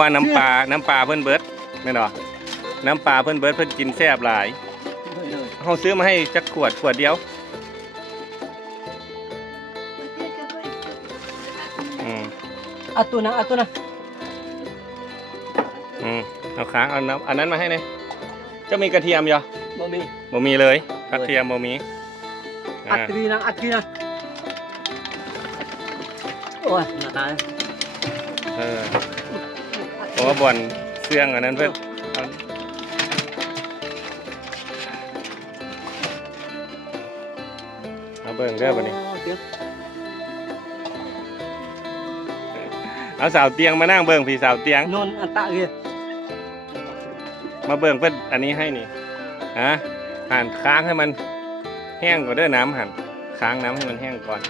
ว่าน้ำปลาเพิ่นเบิดแม่นบ่น้ำปลาเพิ่นเบิดเพิ่นกินแซ่บหลายเฮาซื้อมาให้จักขวดเดียวเอาตัวนะเอาค้างเอาน้ำอันนั้นมาให้หน่อยจะมีกระเทียมเหรอบ่มีเลยกระเทียมบ่มีอัดกีนะโอ้ยหน้าตาเพราะว่าบ่อนเสื่องอันนั้นเพิ่นเอาเบิ่งเด้อบัดนี้เอาสาวเตียงมานั่งเบิ่งพี่สาวเตียงนนอันตะเกมาเบิ่งเพิ่นอันนี้ให้นี่หั่นค้างให้มันแห้งก่อนเด้อน้ำหั่นค้างน้ำให้มันแห้งก่อน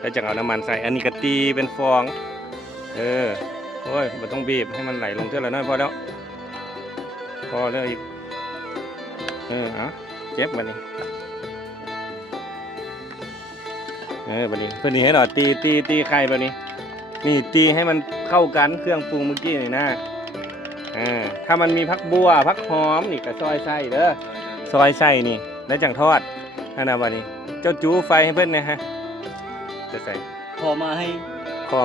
แล้วจะเอาน้ำมันใส่อันนี้กะตีเป็นฟองโอ้ยมันต้องบีบให้มันไหลลงเท่าไหร่น้อยพอแล้วพอแล้วอีกเจ็บบัดนี้บัดนี้เพิ่นนี่ให้หน่อยตีไข่บัดนี้นี่ตีให้มันเข้ากันเครื่องปรุงเมื่อกี้นี่นะถ้ามันมีผักบัวผักหอมนี่ก็ซอยไส้เด้อซอยไส้นี่แล้วจังทอดนะบัดนี้เจ้าจูไฟให้เพิ่นนะฮะจะใส่ขอมาเขา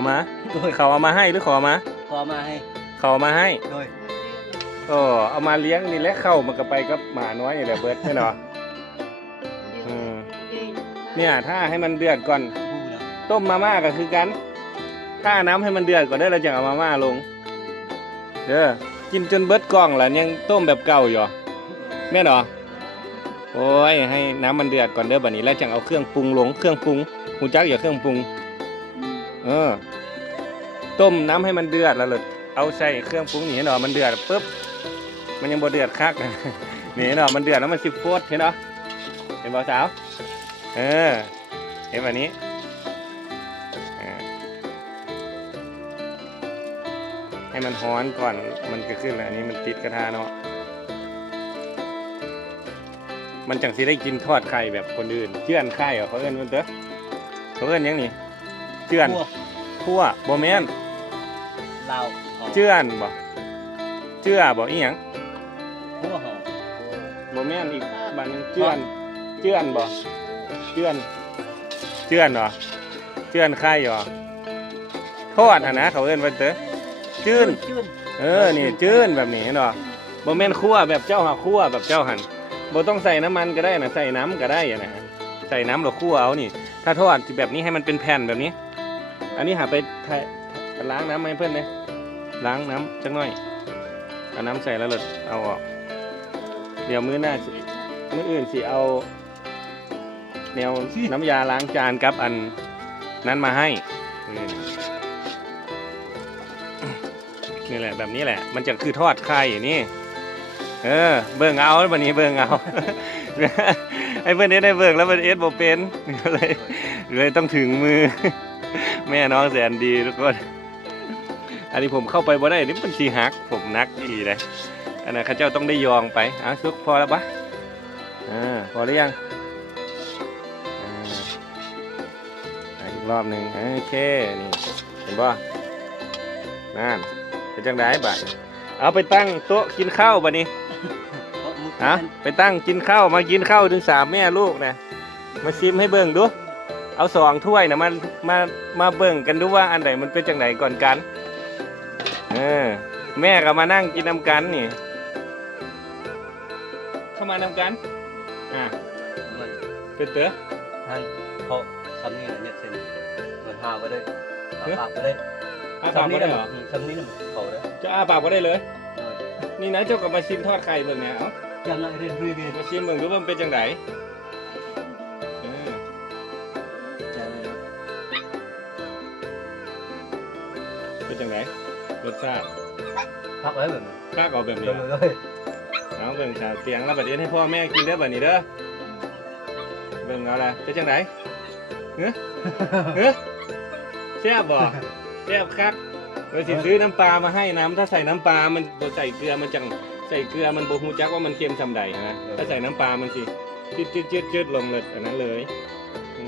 เอามาให้หรือขอมาเขาเอามาให้เอามาเลี้ยงนี่แหละเข้ามันก็ไปกับหมาน้อยนี่แหละเบิร์ดใช่หรอเนี่ยถ้าให้มันเดือดก่อนต้มมาม่าก็คือกันถ้าน้ำให้มันเดือดก่อนได้เราจะเอามาม่าลงกินจนเบิร์ดกล่องแล้วยังต้มแบบเก่าอยู่แม่หรอโอ้ยให้น้ำมันเดือดก่อนบัดนี้แล้วจังเอาเครื่องปรุงลงเครื่องปรุงหูจักอย่าเครื่องปรุงต้มน้ำให้มันเดือดแล้วเลยเอาใส่เครื่องปรุงนี่เห็นหรอมันเดือดปุ๊บมันยังบ่เดือดคักนี่เห็นหรอมันเดือดแล้วมันสิโคตรเห็นหรอเห็นบ่สาวเห็นแบบนี้ให้มันฮ้อนก่อนมันจะขึ้นแล้วอันนี้มันติดกระทะเนาะมันจังสิได้กินทอดไข่แบบคนอื่นเจื่อนไข่เหรอเขาเอิ้นมันเด้อเขาเอิ้นยังนี่เจื่อนคั่วบ่แม่นลาวเจื่อนบ่เจื่อบ่อีหยังคั่วหอมบ่แม่นอีกบ้านนึงเจื่อนบ่เจื่อนเหรอเจื่อนไข่เหรอทอดนะเขาเอิ้นว่าเด้อจื้นนี่จื้นแบบนี้เนาะบ่แม่นคั่วแบบเจ้าคั่วแบบเจ้าหั่นบ่ต้องใส่น้ำมันก็ได้นะใส่น้ำก็ได้นะใส่น้ำหรือคั่วเอานี่ถ้าทอดแบบนี้ให้มันเป็นแผ่นแบบนี้อันนี้หาไปล้างน้ำให้เพื่อนเลยล้างน้ำจังหน่อยเอาน้ำใส่แล้วเอาออกเดี๋ยวมื้ออื่นสิเอาแนวน้ำยาล้างจานกับอันนั้นมาให้นี่แหละแบบนี้แหละมันจะคือทอดไข่นี่เบิ่งเอาวันนี้เบิ่งเอาไอ้เพื่อนได้เบิ่งแล้วมันบ่เป็นเลยต้องถึงมือแม่น้องแสนดีทุกคนอันนี้ผมเข้าไปบ่ได้นี่มันสีหักผมนักอีเลยอันนั้นข้าเจ้าต้องได้ยองไปชุกพอแล้วปะพอหรือยังอีกรอบหนึ่งโอเคนี่เห็นป่ะนั่นเป็นจังไดบ่ายเอาไปตั้งโต๊ะกินข้าวบ่นี้ไปตั้งกินข้าวมากินข้าวถึง3แม่ลูกนะมาชิมให้เบิ่งดูเอา2 ถ้วยนะมาเบิ่งกันดูว่าอันไหนมันเป็นจังไหนก่อนกันแม่ก็มานั่งกินน้ำกันนี่เข้ามานำกันเป็นเต๋อเขาทำนี่เนี่ยเส้นเหมือนหาก็ได้ปากก็ได้ปากก็ได้เหรอทำนี่เขาได้จะปากก็ได้เลยนี่นะเจ้าก็มาชิมทอดไข่เบิ่งเนี่ยยังไงเรียนมาชิมเบิ่งดูว่ามันเป็นจังไหนเป็นจังไหนรสชาติพักไว้แบบนี้พักเอาแบบนี้เอาเบิ่งสาวเตียงแล้วบัดนี้ให้พ่อแม่กินได้แบบนี้เด้อเบิ่งเอาละเป็นจังไหนแซ่บบ่แซ่บคักเราสิซื้อน้ำปลามาให้ถ้าใส่น้ำปลามันบ่ใส่เกลือมันจังใส่เกลือมันบ่ฮู้จักว่ามันเค็มซำใดนะถ้าใส่น้ำปลามันสิจืดลงเลยอันนั้นเลยโอ้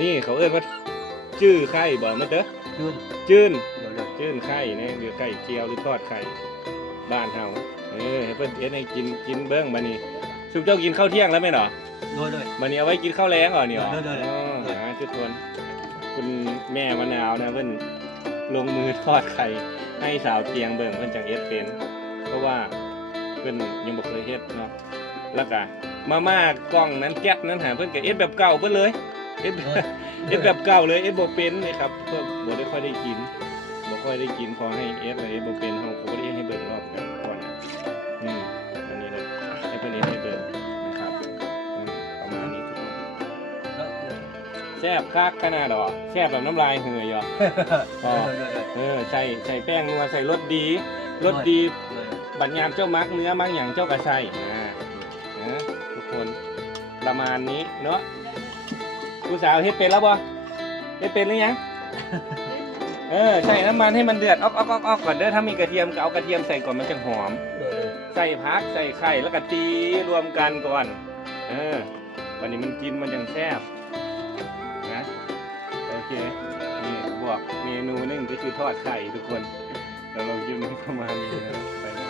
นี่เขาเอิ้นว่าจื้อไข่บ่มาเด้อจื้น จื้นไข่เนี่ยหรือไข่เจียวหรือทอดไข่บ้านเฮาให้เพิ่นเอ็ดให้กินเบิ้งบัดนี้สุกเจ้ากินข้าวเที่ยงแล้วไหมเหรอ ด้วย บัดนี้เอาไว้กินข้าวแล้งเหรอเนี่ยเหรอ ได้ ทุกคนคุณแม่มะนาวนะเพิ่นลงมือทอดไข่ให้สาวเตียงเบิ่งเพิ่นจังเอ็ดเป็นเพราะว่าเพิ่นยังบ่เคยเฮ็ดเนาะแล้วก็มาม่ากล้องนั้นแก๊สนั้นหาเพิ่นก็เอ็ดแบบเก่าเพิ่นเลยเอ็ด เอ็ดแบบเก่าเลยเอ็ดบ่เป็นเลยครับเพิ่นบ่ได้ค่อยได้กินพอให้เอ็ดเลยเอ็ดบ่เป็นเฮาก็บ่ได้เอ็ดให้เบิ่งรอบกันก่อนนะอันนี้เลยให้เพิ่นเอ็ดให้เบิ่งนะครับประมาณนี้ทุกคน แล้ว แซ่บคักขนาดดอกแซ่บแบบน้ำลายเหือยอ่ะ ใส่แป้งนัวใส่รสดีบัดยามเจ้ามักเนื้อมักอย่างเจ้ากระใส่ทุกคนประมาณนี้เนาะผู้สาวเฮ็ดเป็นแล้วบ่เฮ็ดเป็นหรือยังใส่น้ำมันให้มันเดือดออกก่อนเด้อถ้ามีกระเทียมก็เอากระเทียมใส่ก่อนมันจะหอมใส่ผักใส่ไข่แล้วก็ตีรวมกันก่อนวันนี้มันกินมันยังแซ่บนะโอเคนี่บวกเมนูหนึงก็คือทอดไข่ทุกคนเราลองกินประมาณนี้นะไปนะ